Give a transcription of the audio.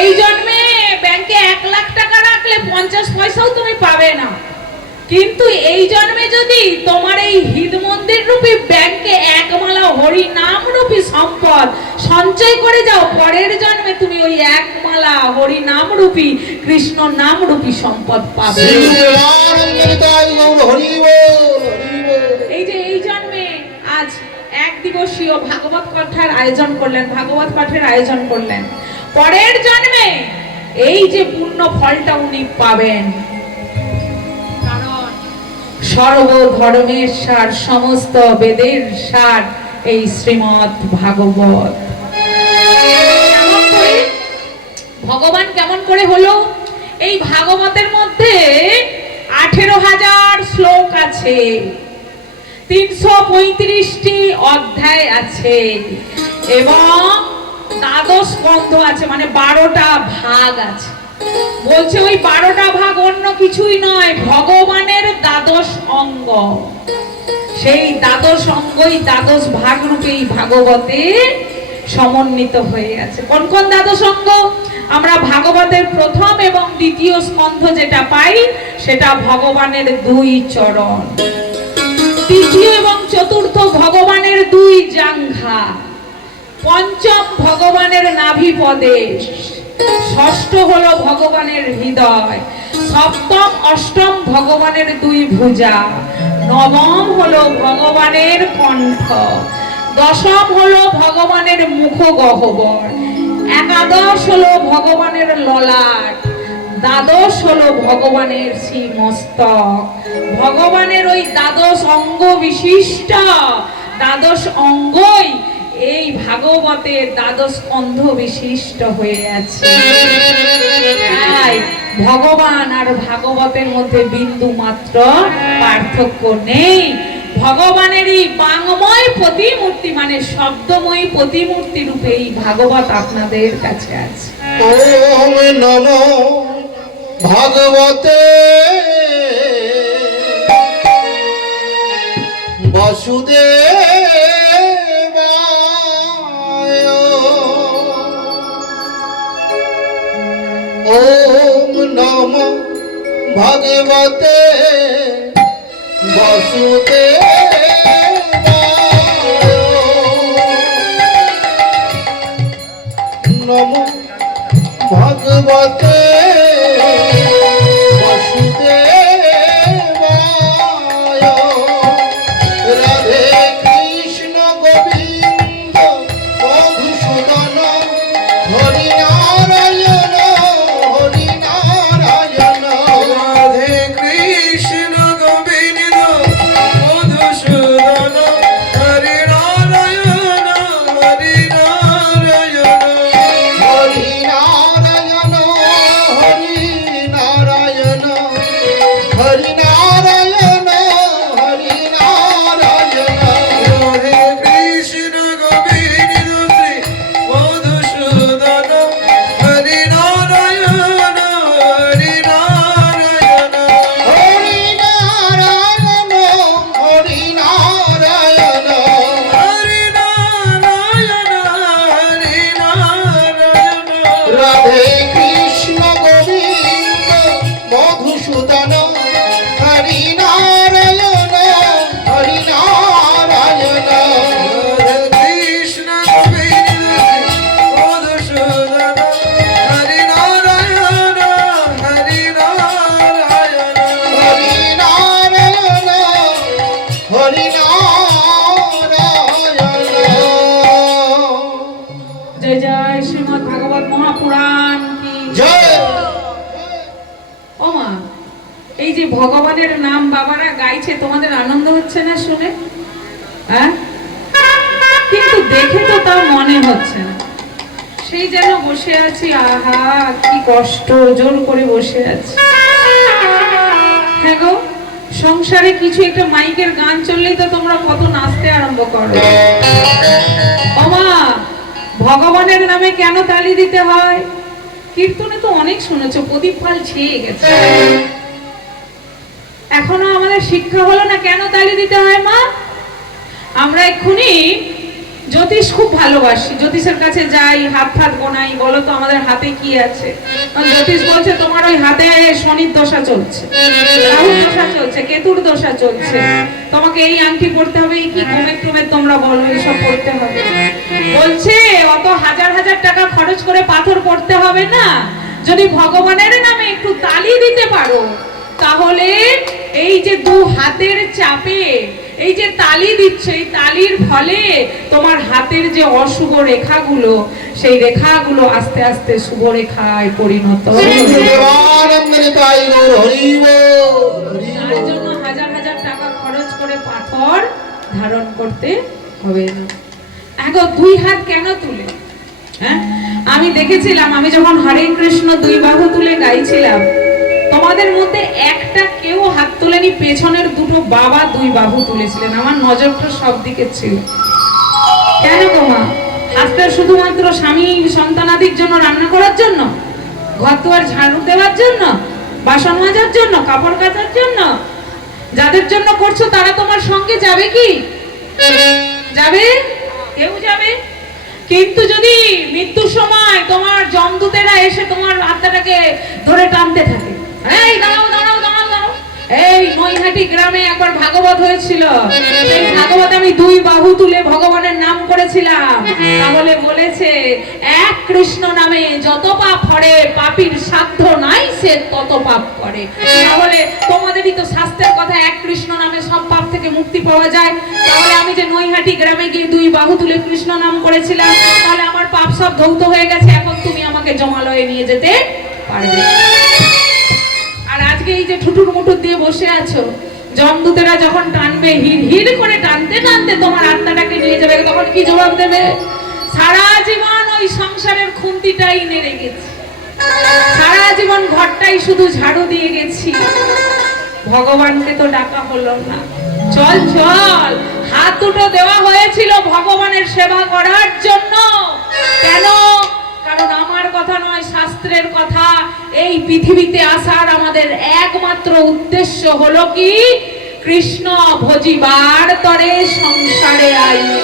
এই জন্মে ব্যাংকে এক লাখ টাকা রাখলে পঞ্চাশ পয়সাও তুমি পাবে না। কিন্তু এই জন্মে যদি তোমার এই হিদ মন্দির রূপী ব্যাংকে একমালা হরি নাম রূপী সম্পদ সঞ্চয় করে যাও পরের জন্মে তুমি ওই একমালা হরি নাম রূপী কৃষ্ণ নাম রূপী সম্পদ পাবে। এই যে এই জন্মে আজ এক দিবসীয় ভাগবত কথার আয়োজন করলেন ভাগবত পাঠের আয়োজন করলেন। পরের জন্মে এই যে পূর্ণ ফলটা উনি পাবেন কারণ সর্বধর্মের সার, সমস্ত বেদের সার, এই শ্রীমৎ ভাগবত? ভগবান কেমন করে হলো এই ভাগবতের মধ্যে আঠেরো হাজার শ্লোক আছে, তিনশো পঁয়ত্রিশটি অধ্যায় আছে, এবং দ্বাদশ স্কন্ধ আছে মানে বারোটা ভাগ আছে। বলছে, ওই বারোটা ভাগ অন্য কিছুই নয়, ভগবানের দ্বাদশ অঙ্গ। সেই দ্বাদশ অঙ্গই দ্বাদশ ভাগ রূপে এই ভাগবতে সমন্বিত হয়ে আছে। কোন কোন দ্বাদশ অঙ্গ? আমরা ভাগবতের প্রথম এবং দ্বিতীয় স্কন্ধ যেটা পাই, সেটা ভগবানের দুই চরণ। তৃতীয় এবং চতুর্থ ভগবানের দুই জাঙ্ঘা পঞ্চম ভগবানের নাভি প্রদেশ ষষ্ঠ হলো ভগবানের হৃদয়। সপ্তম, অষ্টম ভগবানের দুই ভুজা। নবম হলো ভগবানের কণ্ঠ। দশম হলো ভগবানের মুখ গহ্বর একাদশ হলো ভগবানের ললাট। দ্বাদশ হলো ভগবানের শ্রীমস্তক। ভগবানের ওই দ্বাদশ অঙ্গ বিশিষ্ট। দ্বাদশ অঙ্গই এই ভাগবতের দ্বাদশ অন্ধ বিশিষ্ট হয়ে আছে। তাই ভগবান আর ভাগবতের মধ্যে বিন্দু মাত্র পার্থক্য নেই। ভগবানেরই বাংময় প্রতিমূর্তি মানে শব্দময় প্রতিমূর্তি রূপে এই ভাগবত আপনাদের কাছে আছে। ওম নমো ভগবতে ভগবতে বসুতে নমো ভগবতে কি? মা এই যে ভগবানের নাম বাবারা গাইছে তোমাদের আনন্দ হচ্ছে না শুনে? হ্যাঁ? কিন্তু দেখে তো তা মনে হচ্ছে না। সেই যেন বসে আছি আহা কি কষ্ট জোর করে বসে আছি। হ্যাঁ গো সংসারে কিছু একটা মাইকের গান চললেই তো তোমরা কত নাচতে আরম্ভ করো। ভগবানের নামে কেন তালি দিতে হয়? কীর্তনে তো অনেক শুনেছ, প্রদীপ পাল ছেয়ে গেছে। এখনও আমাদের শিক্ষা হলো না কেন তালি দিতে হয় মা? আমরা এক্ষুনি জ্যোতিষ খুব ভালোবাসি। জ্যোতিষের কাছে যাই, হাত ফাত গোনাই বলো তো আমাদের হাতে কি আছে? জ্যোতিষ বলছে, তোমার ওই হাতে শনির দশা চলছে, রাহুর দশা চলছে, কেতুর দশা চলছে। তোমাকে এই আংটি পড়তে হবে কি ঘুমের টুমের তোমরা বলো এইসব পড়তে হবে। বলছে, অত হাজার হাজার টাকা খরচ করে পাথর পড়তে হবে না। যদি ভগবানের নামে একটু তালি দিতে পারো, তাহলে এই যে দু হাতের চাপে এই যে তালি দিচ্ছে এই তালির ফলে তোমার হাতের যে অশুভ রেখাগুলো সেই রেখাগুলো আস্তে আস্তে শুভ রেখায় পরিণত তার জন্য হাজার হাজার টাকা খরচ করে পাথর ধারণ করতে হবে না। এখন দুই হাত কেন তুলে? হ্যাঁ? আমি দেখেছিলাম আমি যখন হরে কৃষ্ণ দুই বাহু তুলে গাইছিলাম তোমাদের মধ্যে একটা কেউ হাত তোলেনি, পেছনের দুটো বাবা, দুই বাহু তুলেছিলেন। আমার নজরটা সব দিকে ছিল। কেন গো মা? হাতটা শুধুমাত্র স্বামী, সন্তানাদির জন্য রান্না করার জন্য? ঘর দুয়ার ঝাড়ু দেওয়ার জন্য? বাসন মাজার জন্য? কাপড় কাচার জন্য? যাদের জন্য করছ তারা তোমার সঙ্গে যাবে কি? যাবে? কেউ যাবে? কিন্তু যদি মৃত্যুর সময় তোমার জমদূতেরা এসে তোমার আত্মাটাকে ধরে টানতে থাকে নৈহাটি গ্রামে একবার ভাগবত হয়েছিল। সেই ভাগবত আমি দুই বাহু তুলে ভগবানের নাম করেছিলাম। তাহলে বলেছে, এক কৃষ্ণ নামে যত পাপ করে পাপীর সাধ্য নাই সে তত পাপ করে। তাহলে তোমাদেরই তো শাস্ত্রের কথা, এক কৃষ্ণ নামে সব পাপ থেকে মুক্তি পাওয়া যায়। তাহলে আমি যে নৈহাটি গ্রামে গিয়ে দুই বাহু তুলে কৃষ্ণ নাম করেছিলাম, তাহলে আমার পাপ সব ধৌত হয়ে গেছে, এখন তুমি আমাকে জমালয়ে নিয়ে যেতে পারবে। আজকে এই যে ঠুটুর মুটুর দিয়ে বসে আছো, জমদূতেরা যখন টানবে, হির হির করে টানতে টানতে তোমার আত্মাটাকে নিয়ে যাবে, তখন কি জবাব দেবে? সারা জীবন ওই সংসারের খুন্তিটাই নেড়ে গেছি। সারা জীবন ঘরটাই শুধু ঝাড়ু দিয়ে গেছি। ভগবানকে তো ডাকা হলো না। চল চল। হাত দুটো দেওয়া হয়েছিল ভগবানের সেবা করার জন্য। কথা নয়, শাস্ত্রের কথা। এই পৃথিবীতে আসার আমাদের একমাত্র উদ্দেশ্য হলো কি? কৃষ্ণ ভজিবার তরে সংসারে আইনু।